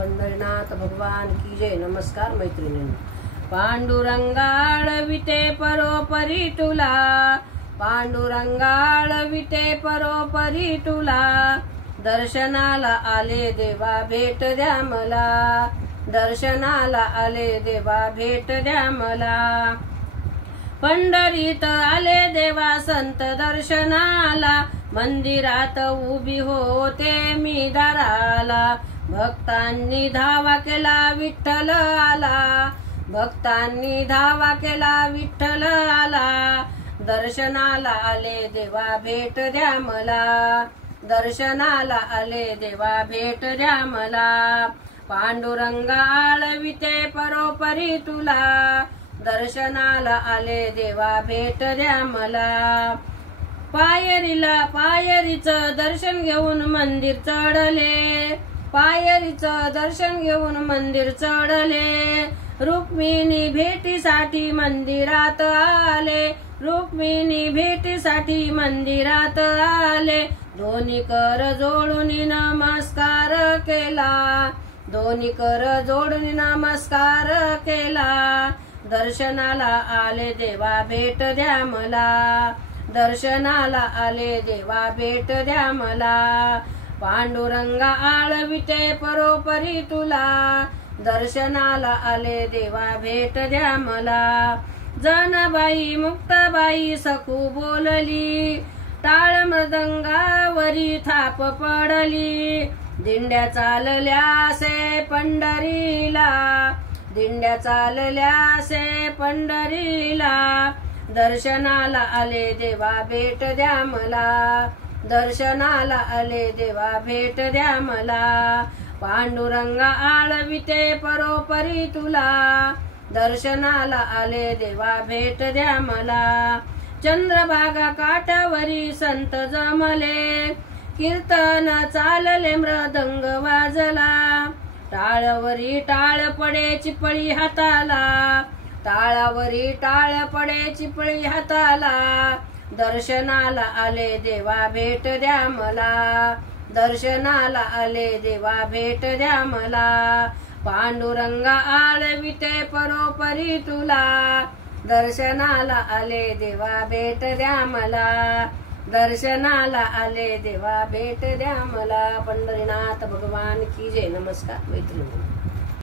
पंढरीनाथ भगवान की जय। नमस्कार मैत्रिणींनो। पांडुरंगाळ विटे परोपरी तुला, पांडुरंगाळ विटे परोपरी तुला, दर्शनाला आले देवा भेट द्या मला, दर्शनाला आले देवा भेट द्या मला। पंढरीत आले देवा संत दर्शनाला, मंदिरात उभी होते मी दाराला, भक्तांनी धावा केला विठ्ठल आला, भक्तांनी धावा केला विठ्ठल आला, दर्शनाला आले देवा भेट द्या मला, दर्शनाला आले देवा भेट द्या मला। पांडुरंगा आळविते परोपरी तुला, दर्शनाला आले देवा भेट द्या मला। पायरीचं दर्शन घेऊन मंदिर चढले, पायरीचं दर्शन घेऊन मंदिर चढले, रुक्मिणी भेटीसाठी मंदिरात आले, रुक्मिणी भेटीसाठी मंदिरात आले, दोन्ही कर जोडून नमस्कार केला, दोन्ही कर जोडून नमस्कार केला, दर्शनाला आले देवा भेट द्या मला, दर्शनाला आले देवा भेट द्या मला। पांडुरंगा आळविते परोपरी तुला, दर्शनाला आले देवा भेट द्या मला। जनाबाई मुक्ताबाई सखू बोलली, टाळ मृदंगावरी थाप पडली, दिंड्या चालल्यासे पंढरीला, दिंड्या चालल्यासे पंढरीला, दर्शनाला आले देवा भेट द्या मला, दर्शनाला आले देवा भेट द्या मला। पांडुरंगा आळविते परोपरी तुला, दर्शनाला आले देवा भेट द्या मला। चंद्रभागा काठावरी संत जमले, कीर्तन चालले मृदंग वाजला, टाळवरी टाळ पडे चिपळी हाताला, टाळावरी टाळ पडे चिपळी हाताला, दर्शनाला आले देवा भेट द्या मला, दर्शनाला आले देवा भेट द्या मला। पांडुरंगा आळविते परोपरी तुला, दर्शनाला आले देवा भेट द्या मला, दर्शनाला आले देवा भेट द्या मला। पंढरीनाथ भगवान की जय। नमस्कार मैत्रिणी।